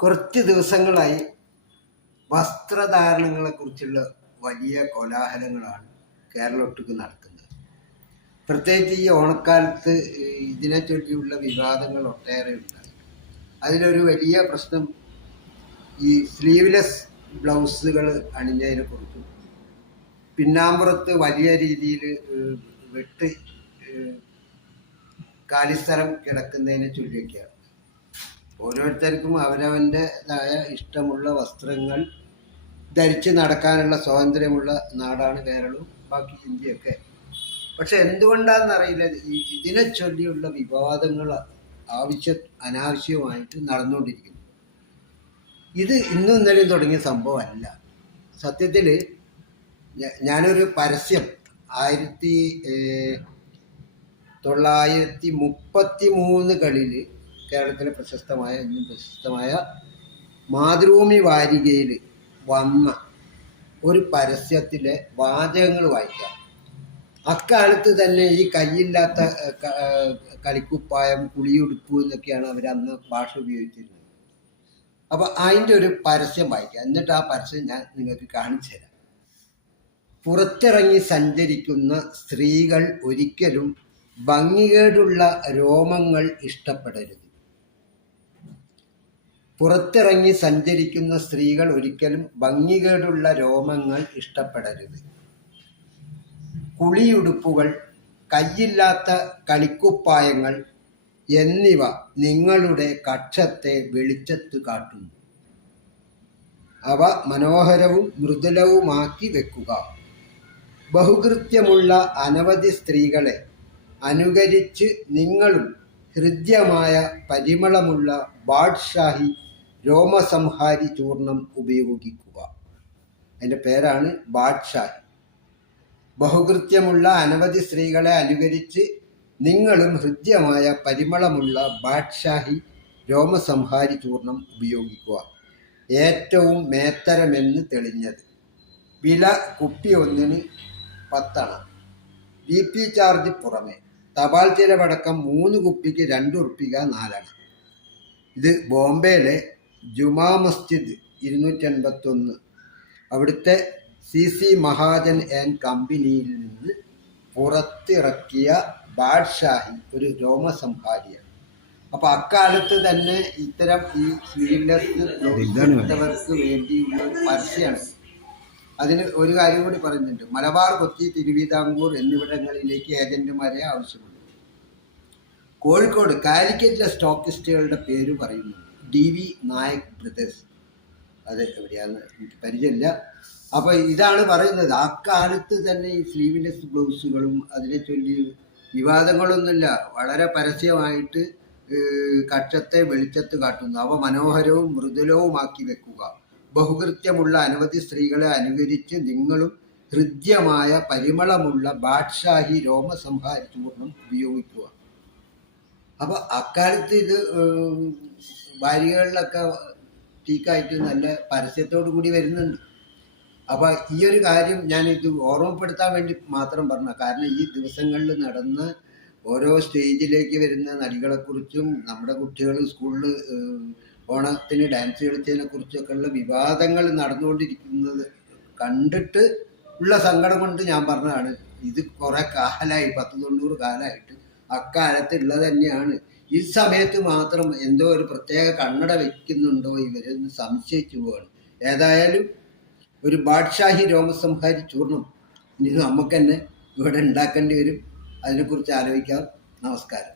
കുറച്ച് ദിവസങ്ങളായി വസ്ത്രധാരണങ്ങളെക്കുറിച്ചുള്ള വലിയ കോലാഹലങ്ങളാണ് കേരളമൊട്ടുക്ക് നടക്കുന്നത്. പ്രത്യേകിച്ച് ഈ ഓണക്കാലത്ത് ഇതിനെ ചൊല്ലിയുള്ള വിവാദങ്ങൾ ഒട്ടേറെ ഉണ്ടായി. അതിലൊരു വലിയ പ്രശ്നം ഈ സ്ലീവ്ലെസ് ബ്ലൗസുകൾ അണിഞ്ഞതിനെക്കുറിച്ചും പിന്നാമ്പുറത്ത് വലിയ രീതിയിൽ വെട്ട് കാലിസ്ഥലം കിടക്കുന്നതിനെ ചൊല്ലിയൊക്കെയാണ്. ഓരോരുത്തർക്കും അവരവൻ്റെതായ ഇഷ്ടമുള്ള വസ്ത്രങ്ങൾ ധരിച്ച് നടക്കാനുള്ള സ്വാതന്ത്ര്യമുള്ള നാടാണ് കേരളവും ബാക്കി ഇന്ത്യയൊക്കെ. പക്ഷെ എന്തുകൊണ്ടാണെന്നറിയില്ല, ഇതിനെ ചൊല്ലിയുള്ള വിവാദങ്ങൾ അനാവശ്യമായിട്ട് നടന്നുകൊണ്ടിരിക്കുന്നു. ഇത് ഇന്നും ഇന്നലെയും തുടങ്ങിയ സംഭവമല്ല. സത്യത്തിൽ ഞാനൊരു പരസ്യം 1933 കേരളത്തിലെ പ്രശസ്തമായ മാതൃഭൂമി വാരികയിൽ വന്ന ഒരു പരസ്യത്തിലെ വാചകങ്ങൾ വായിക്കാം. അക്കാലത്ത് തന്നെ ഈ കയ്യില്ലാത്ത കളിക്കുപ്പായം, കുളിയുടുപ്പ് എന്നൊക്കെയാണ് അവരന്ന് ഭാഷ ഉപയോഗിച്ചിരുന്നത്. അപ്പോൾ അതിൻ്റെ ഒരു പരസ്യം വായിക്കാം, എന്നിട്ട് ആ പരസ്യം ഞാൻ നിങ്ങൾക്ക് കാണിച്ചു തരാം. പുറത്തിറങ്ങി സഞ്ചരിക്കുന്ന സ്ത്രീകൾ ഒരിക്കലും ഭംഗികേടുള്ള രോമങ്ങൾ ഇഷ്ടപ്പെടരുത്. പുറത്തിറങ്ങി സഞ്ചരിക്കുന്ന സ്ത്രീകൾ ഒരിക്കലും ഭംഗികേടുള്ള രോമങ്ങൾ ഇഷ്ടപ്പെടരുത്. കുളിയുടുപ്പുകൾ, കയ്യില്ലാത്ത കളിക്കുപ്പായങ്ങൾ എന്നിവ നിങ്ങളുടെ കക്ഷത്തെ വെളിച്ചത്ത് കാട്ടുന്നു. അവ മനോഹരവും മൃദുലവുമാക്കി വെക്കുക. ബഹുകൃത്യമുള്ള അനവധി സ്ത്രീകളെ അനുകരിച്ച് നിങ്ങളും ഹൃദ്യമായ പരിമളമുള്ള ബാദ്ഷാഹി രോമസംഹാരി ചൂർണം ഉപയോഗിക്കുക. അതിൻ്റെ പേരാണ് ബാദ്ഷാഹി. ബഹുകൃത്യമുള്ള അനവധി സ്ത്രീകളെ അനുകരിച്ച് നിങ്ങളും ഹൃദ്യമായ പരിമളമുള്ള ബാദ്ഷാഹി രോമസംഹാരി ചൂർണം ഉപയോഗിക്കുക. ഏറ്റവും മേത്തരമെന്ന് തെളിഞ്ഞത്. വില കുപ്പി ഒന്നിന് 10 അണ. BP ചാർജ് പുറമെ തപാൽ ചിലവടക്കം 3 കുപ്പിക്ക് 2 ഉറുപ്പിക 4 അണ. ഇത് ബോംബെയിലെ ജുമാ മസ്ജിദ് 281 അവിടുത്തെ CC മഹാജൻ ആൻഡ് കമ്പനിയിൽ നിന്ന് പുറത്തിറക്കിയ ബാദ്ഷാഹി ഒരു രോമസംഹാരിയാണ്. അപ്പോൾ അക്കാലത്ത് തന്നെ ഇത്തരം ഈ സ്ലീവ്ലെസ് വേണ്ടിയുള്ള ഒരു പരസ്യമാണ്. അതിന് ഒരു കാര്യം കൂടി പറയുന്നുണ്ട്. മലബാർ, കൊച്ചി, തിരുവിതാംകൂർ എന്നിവിടങ്ങളിലേക്ക് ഏജന്റുമാരെ ആവശ്യമുണ്ട്. കോഴിക്കോട്, കാലിക്കറ്റിലെ സ്റ്റോക്കിസ്റ്റുകളുടെ പേര് പറയുന്നു. DV Nayak brothers. അത് എവിടെയാണെന്ന് എനിക്ക് പരിചയമില്ല. അപ്പോൾ ഇതാണ് പറയുന്നത്. അക്കാലത്ത് തന്നെ ഈ സ്ലീവ്ലെസ് ബ്ലൗസുകളും അതിനെ ചൊല്ലി വിവാദങ്ങളൊന്നുമില്ല. വളരെ പരസ്യമായിട്ട് കക്ഷത്തെ വെളിച്ചത്ത് കാട്ടുന്നു. അവ മനോഹരവും മൃദുലവുമാക്കി വെക്കുക. ബഹുകൃത്യമുള്ള അനവധി സ്ത്രീകളെ അനുകരിച്ച് നിങ്ങളും ഹൃദ്യമായ പരിമളമുള്ള ബാദ്ഷാഹി രോമസംഹാരി ചൂർണം ഉപയോഗിക്കുക. അപ്പോൾ അക്കാലത്ത് ഇത് വാരികകളിലൊക്കെ ടീക്കായിട്ട് നല്ല പരസ്യത്തോടു കൂടി വരുന്നുണ്ട്. അപ്പോൾ ഈ ഒരു കാര്യം ഞാനിത് ഓർമ്മപ്പെടുത്താൻ വേണ്ടി മാത്രം പറഞ്ഞ. കാരണം ഈ ദിവസങ്ങളിൽ നടന്ന ഓരോ സ്റ്റേജിലേക്ക് വരുന്ന നടികളെക്കുറിച്ചും നമ്മുടെ കുട്ടികൾ സ്കൂളിൽ ഓണത്തിന് ഡാൻസ് കളിച്ചതിനെ കുറിച്ചൊക്കെയുള്ള വിവാദങ്ങൾ നടന്നുകൊണ്ടിരിക്കുന്നത് കണ്ടിട്ട് ഉള്ള സങ്കടം കൊണ്ട് ഞാൻ പറഞ്ഞതാണ്. ഇത് കുറേ കാലമായി, 10-90 കാലമായിട്ട് അക്കാലത്ത് ഉള്ളത് തന്നെയാണ്. ഈ സമയത്ത് മാത്രം എന്തോ ഒരു പ്രത്യേക കണ്ണട വയ്ക്കുന്നുണ്ടോ ഇവരെന്ന് സംശയിച്ചു പോവാണ്. ഏതായാലും ഒരു ബാദ്ഷാഹി രോമസംഹാരി ചൂർണം ഇനി നമുക്ക് തന്നെ ഇവിടെ ഉണ്ടാക്കേണ്ടി വരും. അതിനെക്കുറിച്ച് ആലോചിക്കാം. നമസ്കാരം.